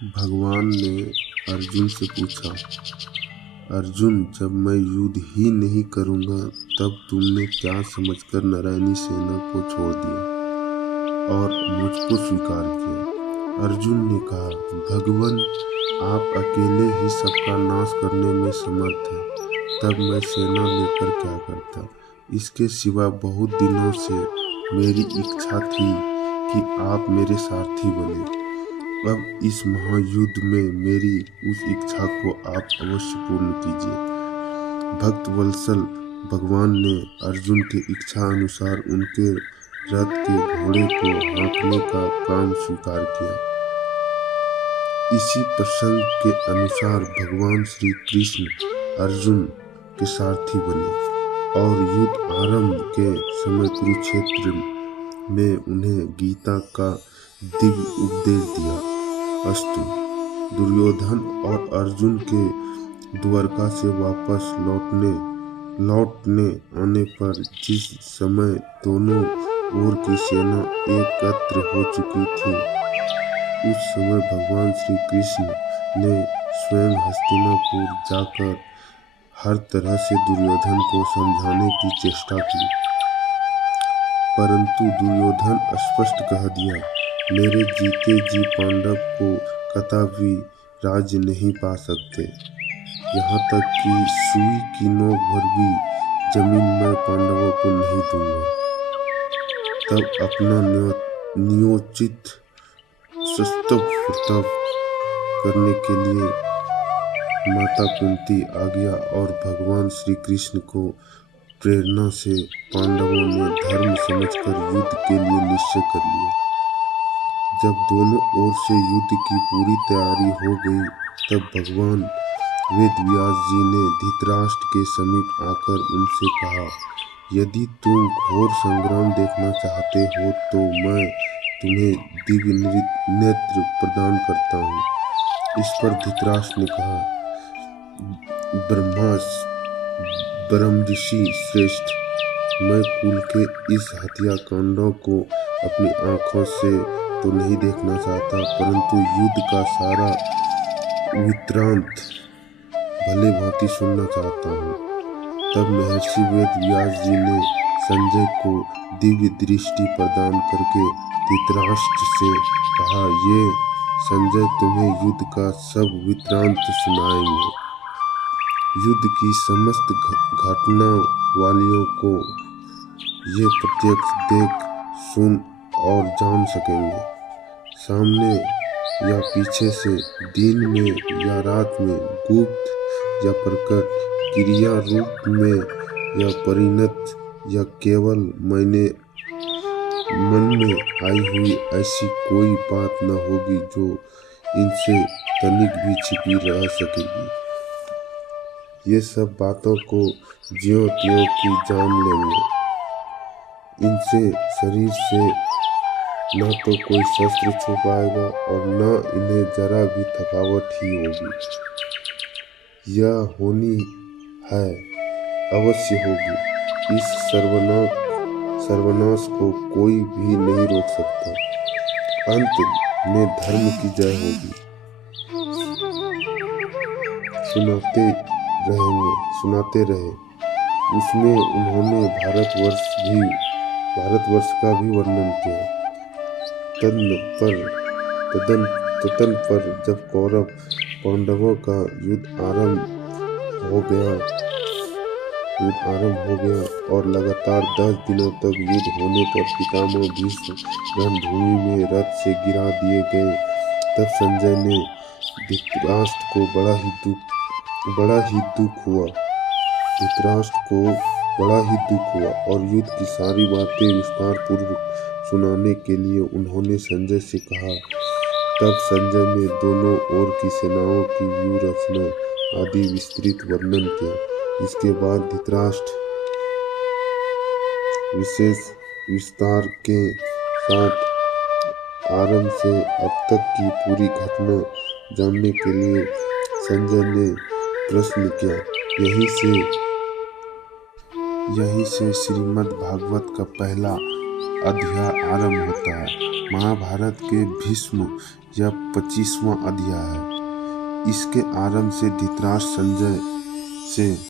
भगवान ने अर्जुन से पूछा, अर्जुन, जब मैं युद्ध ही नहीं करूंगा तब तुमने क्या समझकर नारायणी सेना को छोड़ दिया और मुझको स्वीकार किया। अर्जुन ने कहा, भगवान, आप अकेले ही सबका नाश करने में समर्थ हैं, तब मैं सेना लेकर क्या करता। इसके सिवा बहुत दिनों से मेरी इच्छा थी कि आप मेरे सारथी बने। अब इस महायुद्ध में मेरी उस इच्छा को आप अवश्य पूर्ण कीजिए। भक्त वत्सल भगवान ने अर्जुन की इच्छा अनुसार उनके रथ के घोड़े को हाँकने का काम स्वीकार किया। इसी प्रसंग के अनुसार भगवान श्री कृष्ण अर्जुन के सारथी बने और युद्ध आरंभ के समय कुरुक्षेत्र में उन्हें गीता का दिव्य उपदेश दिया। अस्तु। दुर्योधन और अर्जुन के द्वारका से वापस लौटने आने पर जिस समय दोनों ओर की सेना एकत्र हो चुकी थी, उस समय भगवान श्री कृष्ण ने स्वयं हस्तिनापुर जाकर हर तरह से दुर्योधन को समझाने की चेष्टा की, परंतु दुर्योधन स्पष्ट कह दिया, मेरे जीते जी पांडव को कदापि राज्य नहीं पा सकते। यहाँ तक कि सुई की नोक भर भी जमीन मैं पांडवों को नहीं दूंगा। तब अपना नियोजित कर्तव्य करने के लिए माता कुंती आ गया और भगवान श्री कृष्ण को प्रेरणा से पांडवों ने धर्म समझकर युद्ध के लिए निश्चय कर लिया। जब दोनों ओर से युद्ध की पूरी तैयारी हो गई, तब भगवान वेदव्यास जी ने धृतराष्ट्र के समीप आकर उनसे कहा, यदि तुम घोर संग्राम देखना चाहते हो तो मैं तुम्हें दिव्य नेत्र प्रदान करता हूँ। इस पर धृतराष्ट्र ने कहा, ब्रह्मर्षि श्रेष्ठ, मैं कुल के इस हत्याकांडों को अपनी आंखों से तो नहीं देखना चाहता, परंतु युद्ध का सारा वृत्तांत भले भांति सुनना चाहता हूँ। तब महर्षि वेदव्यास जी ने संजय को दिव्य दृष्टि प्रदान करके धृतराष्ट्र से कहा, ये संजय तुम्हें युद्ध का सब वृत्तांत सुनाएंगे। युद्ध की समस्त घटना वालियों को ये प्रत्यक्ष देख, सुन और जान सकेंगे। सामने या पीछे से, दिन में या रात में, गुप्त या प्रकट, क्रिया रूप में या परिणत, या केवल मन में आई हुई ऐसी कोई बात न होगी जो इनसे तनिक भी छिपी रह सकेगी। ये सब बातों को ज्यों त्यों की जान लेंगे। इनसे शरीर से न तो कोई शस्त्र छू पाएगा और न इन्हें जरा भी थकावट ही होगी। यह होनी है, अवश्य होगी। इस सर्वनाश को कोई भी नहीं रोक सकता। अंत में धर्म की जय होगी। सुनाते रहे। उसमें उन्होंने भारतवर्ष का भी वर्णन किया। तदन पर जब कौरव पांडवों का युद्ध आरंभ हो गया और लगातार 10 दिनों तक युद्ध होने पर पितामह भीष्म रणभूमि में रथ से गिरा दिए गए, तब संजय ने धृतराष्ट्र को बड़ा ही दुख हुआ और युद्ध की सारी बातें विस्तार पूर्वक सुनाने के लिए उन्होंने संजय से कहा। तब संजय ने दोनों ओर की सेनाओं की व्यूह रचना आदि विस्तृत वर्णन किया। इसके बाद धृतराष्ट्र विशेष विस्तार के साथ आरंभ से अब तक की पूरी घटना जानने के लिए संजय ने प्रश्न किया। यहीं से श्रीमद् भागवत का पहला अध्याय आरंभ होता है। महाभारत के भीष्म यह 25वां अध्याय है। इसके आरंभ से धृतराष्ट्र संजय से